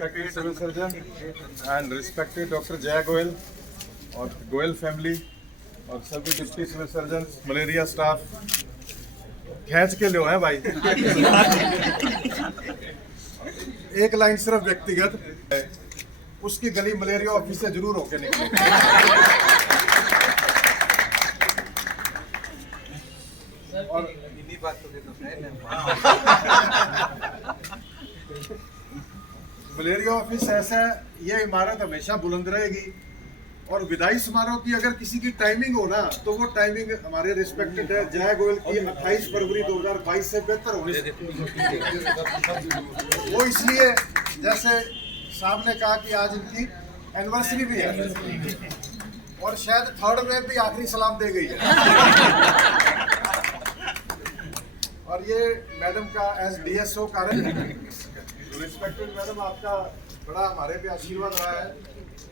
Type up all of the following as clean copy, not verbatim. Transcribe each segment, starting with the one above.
respected civil surgeon and respected Dr. Jay Goel और Goyal family और सभी deputy civil surgeon, malaria staff, खींच के लो है भाई। एक लाइन सिर्फ व्यक्तिगत, उसकी गली मलेरिया ऑफिस से जरूर होके निकले। और इन्हीं बात मलेरिया ऑफिस ऐसा, ये इमारत हमेशा बुलंद रहेगी। और विदाई समारोह की अगर किसी की टाइमिंग हो ना, तो वो टाइमिंग हमारे रिस्पेक्टेड है जय गोयल की 28 फरवरी 2022 से बेहतर होनी चाहिए। वो इसलिए जैसे साहब ने कहा कि आज इनकी एनिवर्सरी भी है और शायद थर्ड वेव भी आखिरी सलाम दे गई है। और ये मैडम का एज DSO कार्य, रिस्पेक्टेड मैडम, आपका बड़ा हमारे पे आशीर्वाद रहा है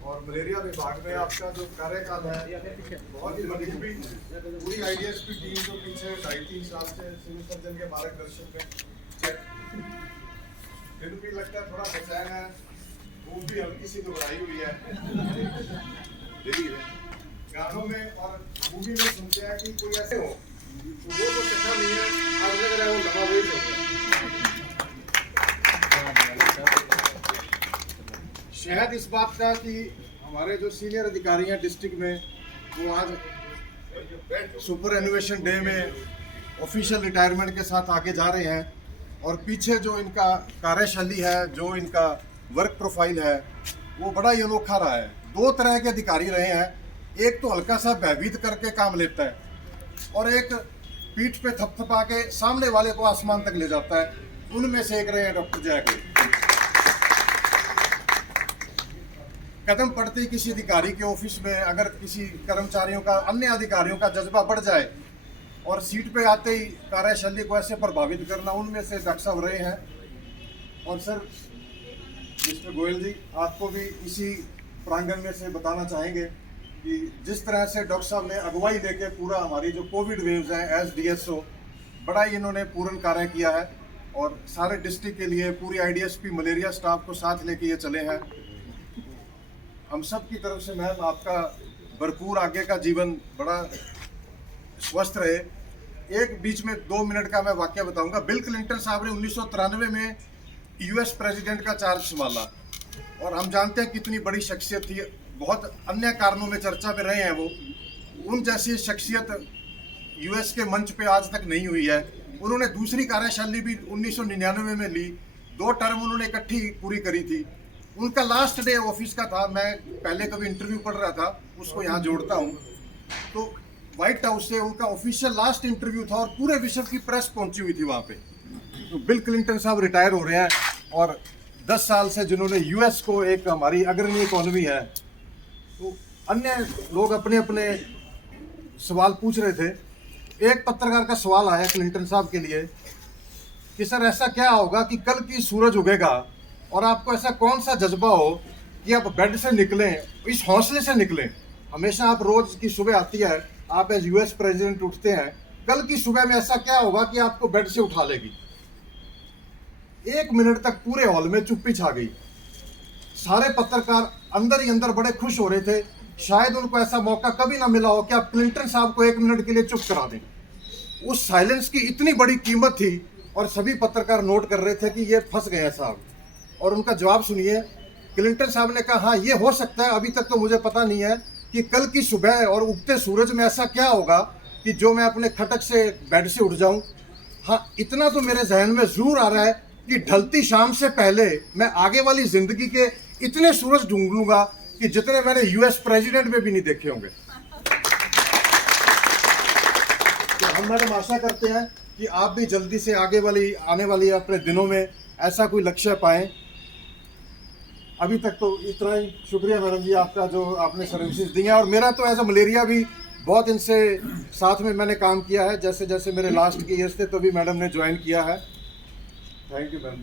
और मलेरिया विभाग में आपका जो कार्यकाल है बहुत ही लंबी। पूरी IDSP टीम जो पीछे 2.5-3 साल से सिविल सर्जन के मार्गदर्शन में दिन भी लगता है थोड़ा बेचैन है, वो भी हल्की सी घबराई हुई है गानों में और मूवी में सुनते हैं कि कोई ऐसे हो, तो वो तो चक्कर नहीं है, आज लग रहा है वो लगा वेट होता है। शायद इस बात का कि हमारे जो सीनियर अधिकारी हैं डिस्ट्रिक्ट में, वो आज सुपर एनिवेशन डे में ऑफिशियल रिटायरमेंट के साथ आगे जा रहे हैं। और पीछे जो इनका कार्यशैली है, जो इनका वर्क प्रोफाइल है, वो बड़ा ही अनोखा रहा है। 2 तरह के अधिकारी रहे हैं, एक तो हल्का सा भयभीत करके काम लेता है और एक पीठ पे थपथपा के सामने वाले को आसमान तक ले जाता है। उनमें से एक रहे हैं डॉक्टर जय गोयल। कदम पड़ते ही किसी अधिकारी के ऑफिस में अगर किसी कर्मचारियों का, अन्य अधिकारियों का जज्बा बढ़ जाए और सीट पे आते ही कार्यशैली को ऐसे प्रभावित करना, उनमें से डॉक्टर साहब रहे हैं। और सर मिस्टर गोयल जी, आपको भी इसी प्रांगण में से बताना चाहेंगे कि जिस तरह से डॉक्टर साहब ने अगुवाई लेके पूरा हमारी जो कोविड वेव्स हैं एज DSO, बड़ा ही इन्होंने पूर्ण कार्य किया है और सारे डिस्ट्रिक्ट के लिए पूरी IDSP मलेरिया स्टाफ को साथ लेके ये चले हैं। हम सब की तरफ से मैम आपका भरपूर आगे का जीवन बड़ा स्वस्थ रहे। एक बीच में 2 मिनट का मैं वाक्य बताऊंगा। बिल क्लिंटन साहब ने 1993 में US प्रेसिडेंट का चार्ज संभाला और हम जानते हैं कितनी बड़ी शख्सियत थी, बहुत अन्य कारणों में चर्चा में रहे हैं वो। उन जैसी शख्सियत US के मंच पे आज तक नहीं हुई है। उन्होंने दूसरी कार्यशैली भी 1999 में ली, 2 टर्म उन्होंने इकट्ठी पूरी करी थी। उनका लास्ट डे ऑफिस का था, मैं पहले कभी इंटरव्यू पढ़ रहा था, उसको यहाँ जोड़ता हूँ, तो व्हाइट हाउस से उनका ऑफिशियल लास्ट इंटरव्यू था और पूरे विश्व की प्रेस पहुंची हुई थी वहाँ पे। तो बिल क्लिंटन साहब रिटायर हो रहे हैं और 10 साल से जिन्होंने US को, एक हमारी अग्रणी इकोनॉमी है, तो अन्य लोग अपने अपने सवाल पूछ रहे थे। एक पत्रकार का सवाल आया क्लिंटन साहब के लिए कि सर ऐसा क्या होगा कि कल की सूरज उगेगा और आपको ऐसा कौन सा जज्बा हो कि आप बेड से निकलें, इस हौसले से निकलें। हमेशा आप रोज की सुबह आती है, आप एज US प्रेसिडेंट उठते हैं, कल की सुबह में ऐसा क्या होगा कि आपको बेड से उठा लेगी। 1 मिनट तक पूरे हॉल में चुप्पी छा गई। सारे पत्रकार अंदर ही अंदर बड़े खुश हो रहे थे, शायद उनको ऐसा मौका कभी ना मिला हो कि आप क्लिंटन साहब को 1 मिनट के लिए चुप करा दें। उस साइलेंस की इतनी बड़ी कीमत थी और सभी पत्रकार नोट कर रहे थे कि ये फंस गए साहब। और उनका जवाब सुनिए। क्लिंटन साहब ने कहा, हाँ ये हो सकता है, अभी तक तो मुझे पता नहीं है कि कल की सुबह और उगते सूरज में ऐसा क्या होगा कि जो मैं अपने खटक से बेड से उठ जाऊं। हाँ इतना तो मेरे जहन में जरूर आ रहा है कि ढलती शाम से पहले मैं आगे वाली जिंदगी के इतने सूरज ढूंढ लूंगा कि जितने मैंने US प्रेसिडेंट में भी नहीं देखे होंगे। तो हम मैडम आशा करते हैं कि आप भी जल्दी से आने वाली अपने दिनों में ऐसा कोई लक्ष्य पाएं। अभी तक तो इतना ही। शुक्रिया मैडम जी आपका, जो आपने सर्विसेज दी हैं। और मेरा तो एज अ मलेरिया भी बहुत इनसे साथ में मैंने काम किया है, जैसे जैसे मेरे लास्ट के ईयर्स थे तो भी मैडम ने ज्वाइन किया है। Thank you ma'am.